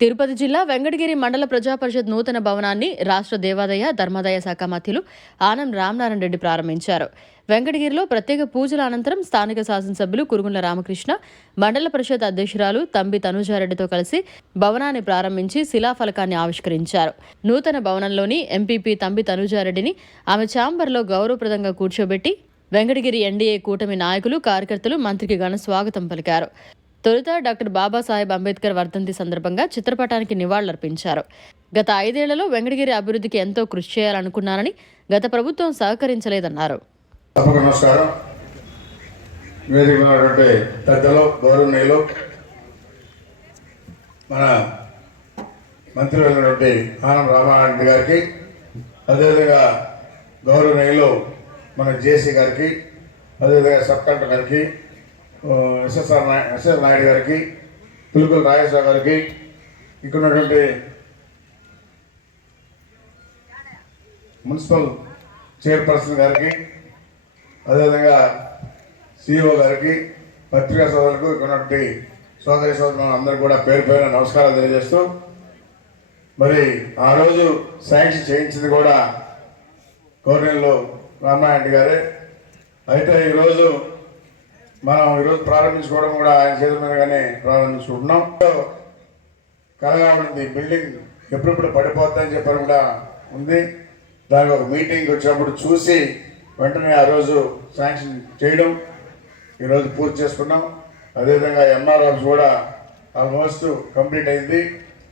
తిరుపతి జిల్లా వెంకటగిరి మండల ప్రజా పరిషత్ నూతన భవనాన్ని రాష్ట్ర దేవాదాయ ధర్మాదాయ శాఖ మధ్యులు ఆనం రామనారాయణ రెడ్డి ప్రారంభించారు. వెంకటగిరిలో ప్రత్యేక పూజల అనంతరం స్థానిక శాసనసభ్యులు కురుగుండ్ల రామకృష్ణ మండల పరిషత్ అధ్యక్షురాలు తంబి తనుజారెడ్డితో కలిసి భవనాన్ని ప్రారంభించి శిలాఫలకాన్ని ఆవిష్కరించారు. నూతన భవనంలోని ఎంపీపీ తంబి తనుజారెడ్డిని ఆమె ఛాంబర్లో గౌరవప్రదంగా కూర్చోబెట్టి వెంకటగిరి ఎన్డీఏ కూటమి నాయకులు కార్యకర్తలు మంత్రికి ఘన స్వాగతం పలికారు. తొలుత డాక్టర్ బాబాసాహెబ్ అంబేద్కర్ వర్ధంతి సందర్భంగా చిత్రపటానికి నివాళులర్పించారు. గత ఐదేళ్ళలో వెంకటగిరి అభివృద్ధికి ఎంతో కృషి చేయాలనుకున్నానని గత ప్రభుత్వం సహకరించలేదన్నారు. నమస్కారం. పెద్దలు గౌరవనీయులు మన మంత్రి అయినటువంటి ఆనం రామారెడ్డి గారికి అదేవిధంగా గౌరవనీయులు మన జేసీ గారికి అదేవిధంగా సబ్ కలెక్టర్ గారికి ఎస్ఎస్ఆర్ నాయ ఎస్ఎస్ నాయుడు గారికి పులుకుల నాగేశ్వర గారికి ఇక్కడున్నటువంటి మున్సిపల్ చైర్పర్సన్ గారికి అదేవిధంగా సిఇఓ గారికి పత్రికా సోదరులకు ఇక్కడ ఉన్నటువంటి సోదరి సోదరులు అందరూ కూడా పేరు పేరు నమస్కారాలు తెలియజేస్తూ మరి ఆ రోజు శాంక్షన్ చేయించింది కూడా గవర్నర్లు రామారెడ్డి గారే. అయితే ఈరోజు మనం ఈరోజు ప్రారంభించుకోవడం కూడా ఆయన చేతుల మీదగానే ప్రారంభించుకుంటున్నాం. కలగా ఉంది బిల్డింగ్ ఎప్పుడెప్పుడు పడిపోద్దని చెప్పని కూడా ఉంది. దానికి ఒక మీటింగ్ వచ్చినప్పుడు చూసి వెంటనే ఆ రోజు శాంక్షన్ చేయడం ఈరోజు పూర్తి చేసుకున్నాం. అదేవిధంగా ఎంఆర్ ఆఫీస్ కూడా ఆల్మోస్ట్ కంప్లీట్ అయింది.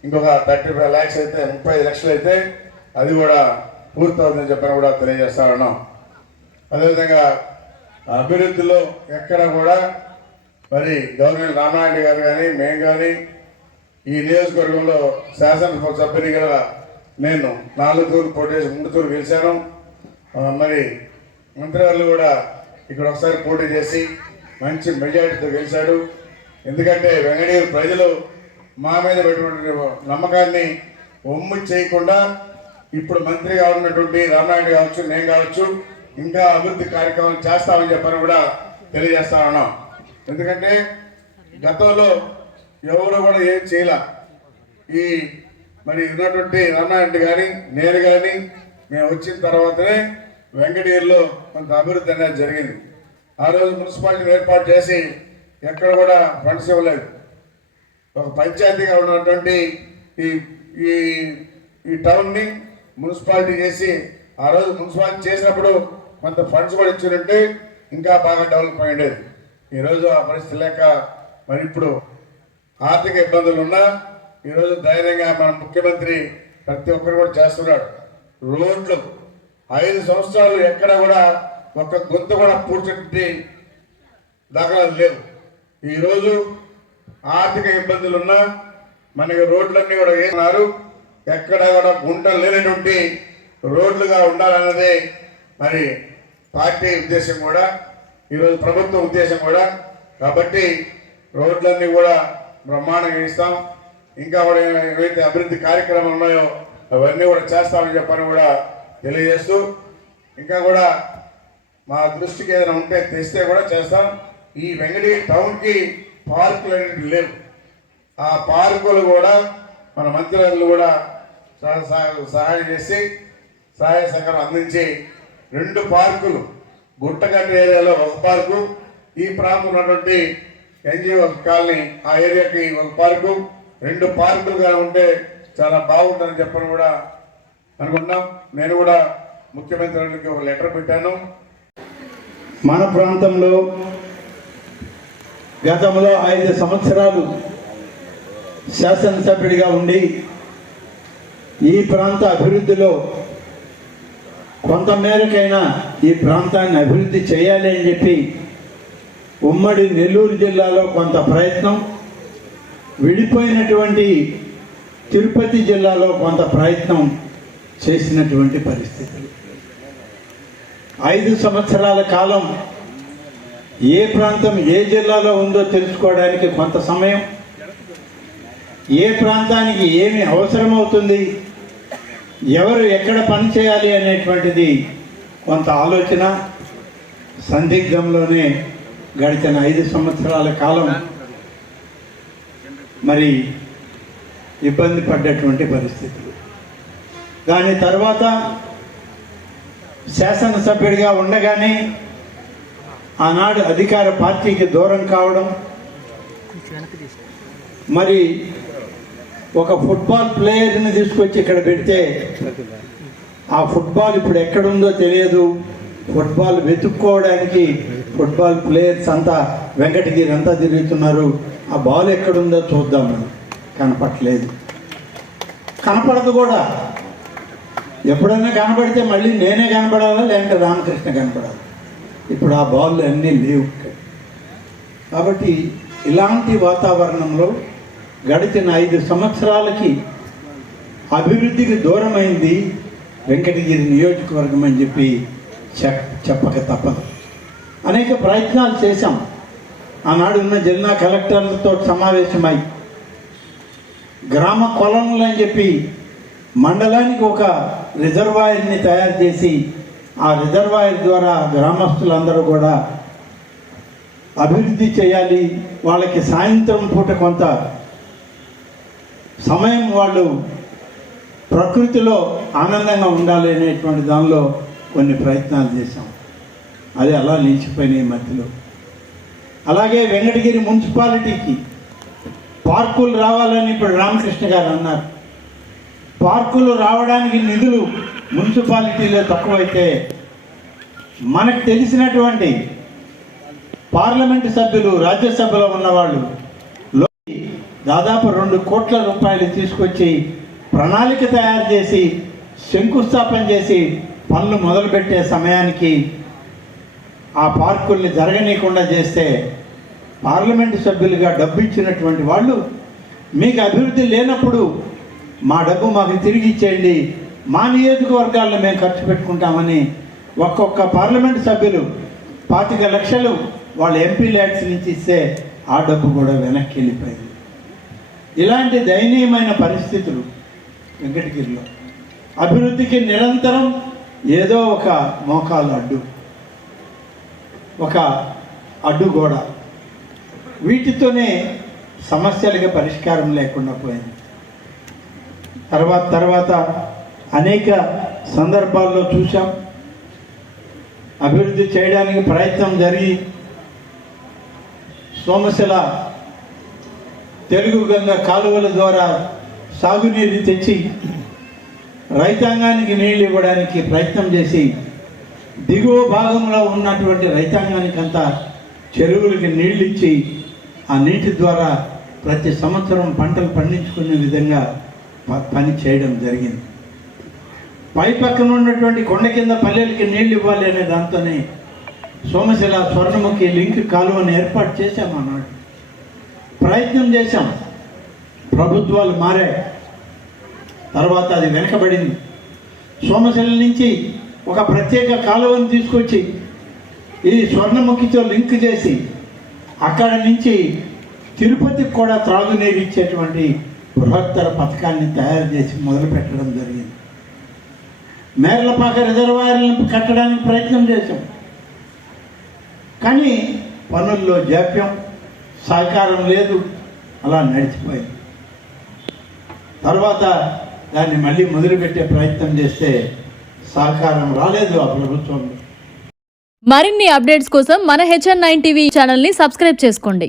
ఇంకొక థర్టీ ఫైవ్ ల్యాక్స్ అయితే ముప్పై ఐదు లక్షలు అయితే అది కూడా పూర్తవుతుందని చెప్పని కూడా తెలియజేస్తా ఉన్నాం. అదేవిధంగా అభివృద్ధిలో ఎక్కడ కూడా మరి గవర్నర్ రామారెడ్డి గారు కానీ మేము కానీ ఈ నియోజకవర్గంలో శాసనసభ సభ్యునిగా నేను నాలుగు తూర్లు పోటీ చేసి మూడు తూర్లు గెలిచాను. మరి మంత్రివర్లు కూడా ఇక్కడ ఒకసారి పోటీ చేసి మంచి మెజార్టీతో గెలిచాడు. ఎందుకంటే వెంకటగిరి ప్రజలు మా మీద పెట్టినటువంటి నమ్మకాన్ని ఒమ్ము చేయకుండా ఇప్పుడు మంత్రిగా ఉన్నటువంటి రామారెడ్డి కావచ్చు నేను కావచ్చు ఇంకా అభివృద్ధి కార్యక్రమం చేస్తామని చెప్పని కూడా తెలియజేస్తా ఉన్నాం. ఎందుకంటే గతంలో ఎవరు కూడా ఏం చేయలే. ఈ మరి ఉన్నటువంటి రమణారెడ్డి కానీ నేను కానీ మేము వచ్చిన తర్వాతనే వెంకటగిరిలో కొంత అభివృద్ధి అనేది జరిగింది. ఆ రోజు మున్సిపాలిటీ ఏర్పాటు చేసి ఎక్కడ కూడా ఫండ్స్ ఇవ్వలేదు. ఒక పంచాయతీగా ఉన్నటువంటి ఈ ఈ ఈ టౌన్ని మున్సిపాలిటీ చేసి ఆ రోజు మున్సిపాలిటీ చేసినప్పుడు కొంత ఫండ్స్ కూడా ఇచ్చారంటే ఇంకా బాగా డెవలప్ అయి ఉండేది ఈరోజు ఆ పరిస్థితి లేక మరి ఇప్పుడు ఆర్థిక ఇబ్బందులు ఉన్నా ఈరోజు ధైర్యంగా మన ముఖ్యమంత్రి ప్రతి ఒక్కరు కూడా చేస్తున్నాడు. రోడ్లు ఐదు సంవత్సరాలు ఎక్కడ కూడా ఒక్క గుంత కూడా పూడ్చటి దాఖలాలు లేవు. ఈరోజు ఆర్థిక ఇబ్బందులు ఉన్నా మనకి రోడ్లన్నీ కూడా వేస్తున్నారు ఎక్కడ కూడా గుంటలు లేనటువంటి రోడ్లుగా ఉండాలన్నదే మరి పార్టీ ఉద్దేశం కూడా ఈరోజు ప్రభుత్వ ఉద్దేశం కూడా. కాబట్టి రోడ్లన్నీ కూడా బ్రహ్మాండంగా ఇస్తాం. ఇంకా కూడా ఏవైతే అభివృద్ధి కార్యక్రమాలు ఉన్నాయో అవన్నీ కూడా చేస్తామని చెప్పని కూడా తెలియజేస్తూ ఇంకా కూడా మా దృష్టికి ఏదైనా ఉంటే తెస్తే కూడా చేస్తాం. ఈ వెంగడి టౌన్కి పార్కులు అనేవి లేవు. ఆ పార్కులు కూడా మన మంత్రులు కూడా సహాయం చేసి సహాయ సహకారం అందించి రెండు పార్కులు. గుట్టగడ్డ ఏరియాలో ఒక పార్కు. ఈ ప్రాంతం ఉన్నటువంటి ఎన్జిఓ కాలనీ ఆ ఏరియాకి ఒక పార్కు. రెండు పార్కులుగా ఉంటే చాలా బాగుంటుందని చెప్పని కూడా అనుకున్నాం నేను కూడా ముఖ్యమంత్రికి ఒక లెటర్ పెట్టాను. మన ప్రాంతంలో గతంలో ఐదు సంవత్సరాలు శాసనసభ్యుడిగా ఉండి ఈ ప్రాంత అభివృద్ధిలో కొంత మేరకైనా ఈ ప్రాంతాన్ని అభివృద్ధి చేయాలి అని చెప్పి ఉమ్మడి నెల్లూరు జిల్లాలో కొంత ప్రయత్నం విడిపోయినటువంటి తిరుపతి జిల్లాలో కొంత ప్రయత్నం చేసినటువంటి పరిస్థితులు ఐదు సంవత్సరాల కాలం ఏ ప్రాంతం ఏ జిల్లాలో ఉందో తెలుసుకోవడానికి కొంత సమయం. ఏ ప్రాంతానికి ఏమి అవసరమవుతుంది? ఎవరు ఎక్కడ పని చేయాలి అనేటువంటిది కొంత ఆలోచన సందిగ్ధంలోనే గడిచిన ఐదు సంవత్సరాల కాలం మరి ఇబ్బంది పడ్డటువంటి పరిస్థితులు. దాని తర్వాత శాసనసభ్యుడిగా ఉండగానే ఆనాడు అధికార పార్టీకి దూరం కావడం మరి ఒక ఫుట్బాల్ ప్లేయర్ని తీసుకొచ్చి ఇక్కడ పెడితే ఆ ఫుట్బాల్ ఇప్పుడు ఎక్కడుందో తెలియదు. ఫుట్బాల్ వెతుక్కోవడానికి ఫుట్బాల్ ప్లేయర్స్ అంతా వెంకటగిరి అంతా తిరుగుతున్నారు. ఆ బాల్ ఎక్కడుందో చూద్దామని కనపట్లేదు కనపడదు కూడా. ఎప్పుడైనా కనపడితే మళ్ళీ నేనే కనపడాలా? లేదంటే రామకృష్ణ కనపడాలి? ఇప్పుడు ఆ బాల్ అన్నీ లేవు కాబట్టి ఇలాంటి వాతావరణంలో గడిచిన ఐదు సంవత్సరాలకి అభివృద్ధికి దూరమైంది వెంకటగిరి నియోజకవర్గం అని చెప్పి చెప్పక తప్పదు. అనేక ప్రయత్నాలు చేశాం. ఆనాడు ఉన్న జిల్లా కలెక్టర్లతో సమావేశమై గ్రామ కొలనులు అని చెప్పి మండలానికి ఒక రిజర్వాయర్ని తయారు చేసి ఆ రిజర్వాయర్ ద్వారా గ్రామస్తులందరూ కూడా అభివృద్ధి చేయాలి. వాళ్ళకి సాయంత్రం పూట కొంత సమయం వాళ్ళు ప్రకృతిలో ఆనందంగా ఉండాలి అనేటువంటి దానిలో కొన్ని ప్రయత్నాలు చేశాం. అది అలా నిలిచిపోయినాయి మధ్యలో. అలాగే వెంకటగిరి మున్సిపాలిటీకి పార్కులు రావాలని ఇప్పుడు రామకృష్ణ గారు అన్నారు. పార్కులు రావడానికి నిధులు మున్సిపాలిటీలో తక్కువైతే మనకు తెలిసినటువంటి పార్లమెంటు సభ్యులు రాజ్యసభలో ఉన్నవాళ్ళు దాదాపు రెండు కోట్ల రూపాయలు తీసుకొచ్చి ప్రణాళిక తయారు చేసి శంకుస్థాపన చేసి పనులు మొదలుపెట్టే సమయానికి ఆ పార్కుల్ని జరగనీయకుండా చేస్తే పార్లమెంటు సభ్యులుగా డబ్బు ఇచ్చినటువంటి వాళ్ళు మీకు అభివృద్ధి లేనప్పుడు మా డబ్బు మాకు తిరిగి ఇచ్చేయండి. మా నియోజకవర్గాల్లో మేము ఖర్చు పెట్టుకుంటామని ఒక్కొక్క పార్లమెంటు సభ్యులు పాతిక లక్షలు వాళ్ళ ఎంపీ ల్యాడ్స్ నుంచి ఇస్తే ఆ డబ్బు కూడా వెనక్కి వెళ్ళిపోయింది. ఇలాంటి దయనీయమైన పరిస్థితులు వెంకటగిరిలో. అభివృద్ధికి నిరంతరం ఏదో ఒక మోకాలు అడ్డు ఒక అడ్డుగోడ వీటితోనే సమస్యలకి పరిష్కారం లేకుండా పోయింది. తర్వాత తర్వాత అనేక సందర్భాల్లో చూసాం అభివృద్ధి చేయడానికి ప్రయత్నం జరిగి సోమశిల తెలుగు గంగ కాలువల ద్వారా సాగునీరు తెచ్చి రైతాంగానికి నీళ్ళు ఇవ్వడానికి ప్రయత్నం చేసి దిగువ భాగంలో ఉన్నటువంటి రైతాంగానికి అంతా చెరువులకి నీళ్ళు ఇచ్చి ఆ నీటి ద్వారా ప్రతి సంవత్సరం పంటలు పండించుకునే విధంగా పని చేయడం జరిగింది. పై పక్కన ఉన్నటువంటి కొండ కింద పల్లెలకి నీళ్ళు ఇవ్వాలి అనే దాంతోనే సోమశిల స్వర్ణముఖి లింక్ కాలువను ఏర్పాటు చేశాం అన్నాడు ప్రయత్నం చేశాం. ప్రభుత్వాలు మారాయి. తర్వాత అది వెనకబడింది. సోమశిల నుంచి ఒక ప్రత్యేక కాలువను తీసుకొచ్చి ఈ స్వర్ణముఖితో లింక్ చేసి అక్కడ నుంచి తిరుపతికి కూడా త్రాగునీరు ఇచ్చేటువంటి బృహత్తర పథకాన్ని తయారు చేసి మొదలు పెట్టడం జరిగింది. మేర్లపాక రిజర్వాయర్లను కట్టడానికి ప్రయత్నం చేశాం. కానీ పనుల్లో జాప్యం సహకారం లేదు. అలా నడిచిపోయింది. తర్వాత దాన్ని మళ్ళీ మొదలుపెట్టే ప్రయత్నం చేస్తే సహకారం రాలేదు ఆ ప్రభుత్వం. మరిన్ని అప్డేట్స్ కోసం మన హెచ్ఎన్ నైన్ టీవీ ఛానల్ని సబ్స్క్రైబ్ చేసుకోండి.